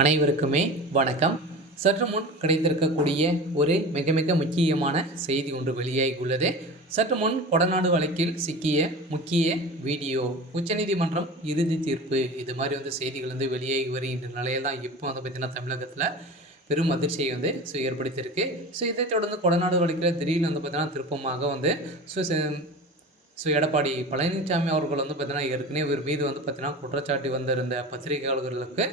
அனைவருக்குமே வணக்கம். சற்று முன் கிடைத்திருக்கக்கூடிய ஒரு மிக மிக முக்கியமான செய்தி ஒன்று வெளியாகி உள்ளது. சற்று முன் கொடநாடு வழக்கில் சிக்கிய முக்கிய வீடியோ, உச்சநீதிமன்றம் இறுதி தீர்ப்பு, இது மாதிரி செய்திகள் வெளியாகி வருகின்ற நிலையில் தான் இப்போ பார்த்தீங்கன்னா தமிழகத்தில் பெரும் அதிர்ச்சியை ஏற்படுத்தியிருக்கு. இதை தொடர்ந்து கொடநாடு வழக்கில் திடீர்னு பார்த்தீங்கன்னா திருப்பமாக எடப்பாடி பழனிசாமி அவர்கள் பார்த்தீங்கன்னா ஏற்கனவே இவர் மீது பார்த்தீங்கன்னா குற்றச்சாட்டு வந்திருந்த பத்திரிகையாளர்களுக்கு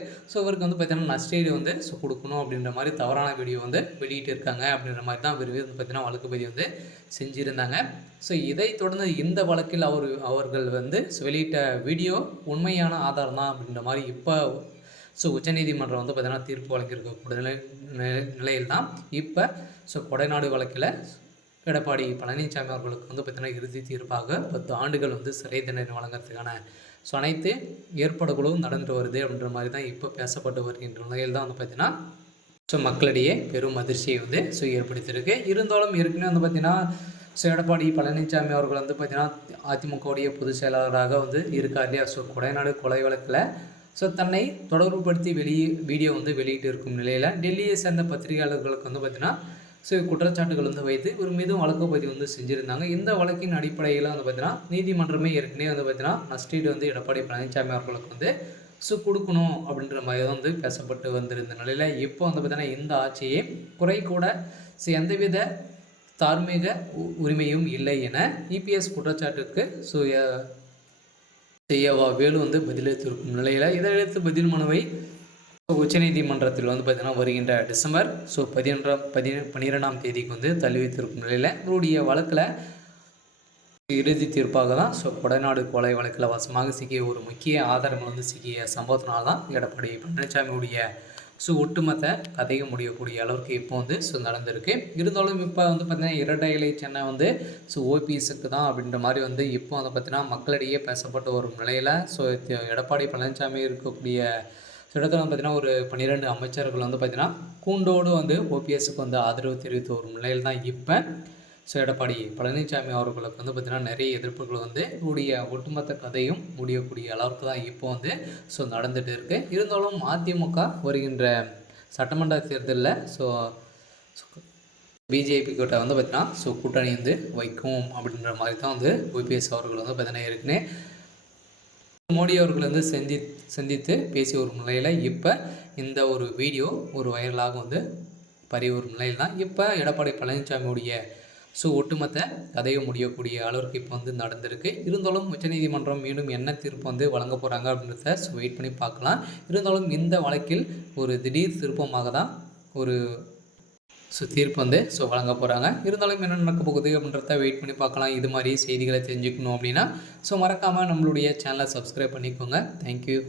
இவருக்கு பார்த்தீங்கன்னா நஷ்டஈடு கொடுக்கணும் அப்படின்ற மாதிரி தவறான வீடியோ வெளியிட்டு இருக்காங்க அப்படின்ற மாதிரி தான் இவர் பார்த்தீங்கன்னா வழக்கு பதிவு செஞ்சுருந்தாங்க. இதை தொடர்ந்து இந்த வழக்கில் அவர்கள் வெளியிட்ட வீடியோ உண்மையான ஆதாரம் தான் அப்படின்ற மாதிரி இப்போ உச்சநீதிமன்றம் பார்த்தீங்கன்னா தீர்ப்பு வழங்கியிருக்கக்கூடிய நிலையில் தான் இப்போ கொடைநாடு வழக்கில் எடப்பாடி பழனிசாமி அவர்களுக்கு பார்த்தீங்கன்னா இறுதி தீர்ப்பாக 10 ஆண்டுகள் சிறை தண்டனை வழங்குறதுக்கான அனைத்து ஏற்பாடுகளும் நடந்துட்டு வருது அப்படின்ற மாதிரி தான் இப்போ பேசப்பட்டு வருகின்ற நிலையில் தான் பார்த்தீங்கன்னா மக்களிடையே பெரும் அதிர்ச்சியை ஏற்படுத்தியிருக்கு. இருந்தாலும் ஏற்கனவே பார்த்தீங்கன்னா எடப்பாடி பழனிசாமி அவர்கள் பார்த்தீங்கன்னா அதிமுகவுடைய பொதுச் செயலாளராக இருக்கார் இல்லையா. கொடைநாடு கொலை வழக்கில் தன்னை தொடர்புபடுத்தி வீடியோ வெளியிட்டு இருக்கும் நிலையில் டெல்லியை சேர்ந்த பத்திரிகையாளர்களுக்கு பார்த்தீங்கன்னா குற்றச்சாட்டுகள் வைத்து ஒரு மீதும் வழக்கு பதிவு செஞ்சுருந்தாங்க. இந்த வழக்கின் அடிப்படையில் பார்த்தீங்கன்னா நீதிமன்றமே ஏற்கனவே பார்த்தீங்கன்னா நஷ்டஈடு எடப்பாடி பழனிசாமி அவர்களுக்கு கொடுக்கணும் அப்படின்ற மாதிரி தான் பேசப்பட்டு வந்திருந்த நிலையில் இப்போ பார்த்தீங்கன்னா இந்த ஆட்சியை குறை கூட எந்தவித தார்மீக உரிமையும் இல்லை என இபிஎஸ் குற்றச்சாட்டுக்கு வேலு பதிலளித்திருக்கும் நிலையில் இதையடுத்து பதில் மனுவை உச்சநீதிமன்றத்தில் பார்த்தீங்கன்னா வருகின்ற டிசம்பர் 12ஆம் தேதிக்கு தள்ளி வைத்திருக்கும் நிலையில் இவருடைய வழக்கில் இறுதி தீர்ப்பாக தான் கொடைநாடு கொலை வழக்கில் வசமாக சிக்கிய ஒரு முக்கிய ஆதாரங்கள் சிக்கிய சம்பவத்தினால தான் எடப்பாடி பழனிசாமியுடைய ஒட்டுமொத்த கதையும் முடியக்கூடிய அளவுக்கு இப்போ நடந்திருக்கு. இருந்தாலும் இப்போ பார்த்தீங்கன்னா இரட்டை இலை சென்னை ஓபிஎஸ்க்கு தான் அப்படின்ற மாதிரி இப்போ பார்த்தீங்கன்னா மக்களிடையே பேசப்பட்டு வரும் நிலையில் எடப்பாடி பழனிசாமி இருக்கக்கூடிய இடத்துல பார்த்தீங்கன்னா ஒரு 12 அமைச்சர்கள் பார்த்தீங்கன்னா கூண்டோடு ஓபிஎஸ்க்கு ஆதரவு தெரிவித்து வரும் நிலையில் தான் இப்போ எடப்பாடி பழனிசாமி அவர்களுக்கு பார்த்தீங்கன்னா நிறைய எதிர்ப்புகள் இவருடைய ஒட்டுமொத்த கதையும் முடியக்கூடிய அளவுக்கு தான் இப்போ நடந்துகிட்டு இருக்குது. இருந்தாலும் அதிமுக வருகின்ற சட்டமன்ற தேர்தலில் பிஜேபி கிட்ட பார்த்தீங்கன்னா கூட்டணி வைக்கும் அப்படின்ற மாதிரி தான் ஓபிஎஸ் அவர்கள் பார்த்தீங்கன்னா ஏற்கனவே மோடி அவர்கள் சந்தித்து பேசிய ஒரு நிலையில் இப்போ இந்த ஒரு வீடியோ ஒரு வைரலாக பரவி வரும் நிலையில் தான் இப்போ எடப்பாடி பழனிசாமியுடைய ஒட்டுமொத்த கதையை முடியக்கூடிய அளவுக்கு இப்போ நடந்திருக்கு. இருந்தாலும் உச்சநீதிமன்றம் மீண்டும் என்ன தீர்ப்பு வழங்க போகிறாங்க அப்படின்றத வெயிட் பண்ணி பார்க்கலாம். இருந்தாலும் இந்த வழக்கில் ஒரு திடீர் திருப்பமாக தான் ஒரு தீர்ப்பு வழங்க போகிறாங்க. இருந்தாலும் என்ன நடக்க போகுது அப்படின்றத வெயிட் பண்ணி பார்க்கலாம். இது மாதிரி செய்திகளை தெரிஞ்சுக்கணும் அப்படின்னா மறக்காமல் நம்மளுடைய சேனலை சப்ஸ்கிரைப் பண்ணிக்கோங்க. தேங்க்யூ.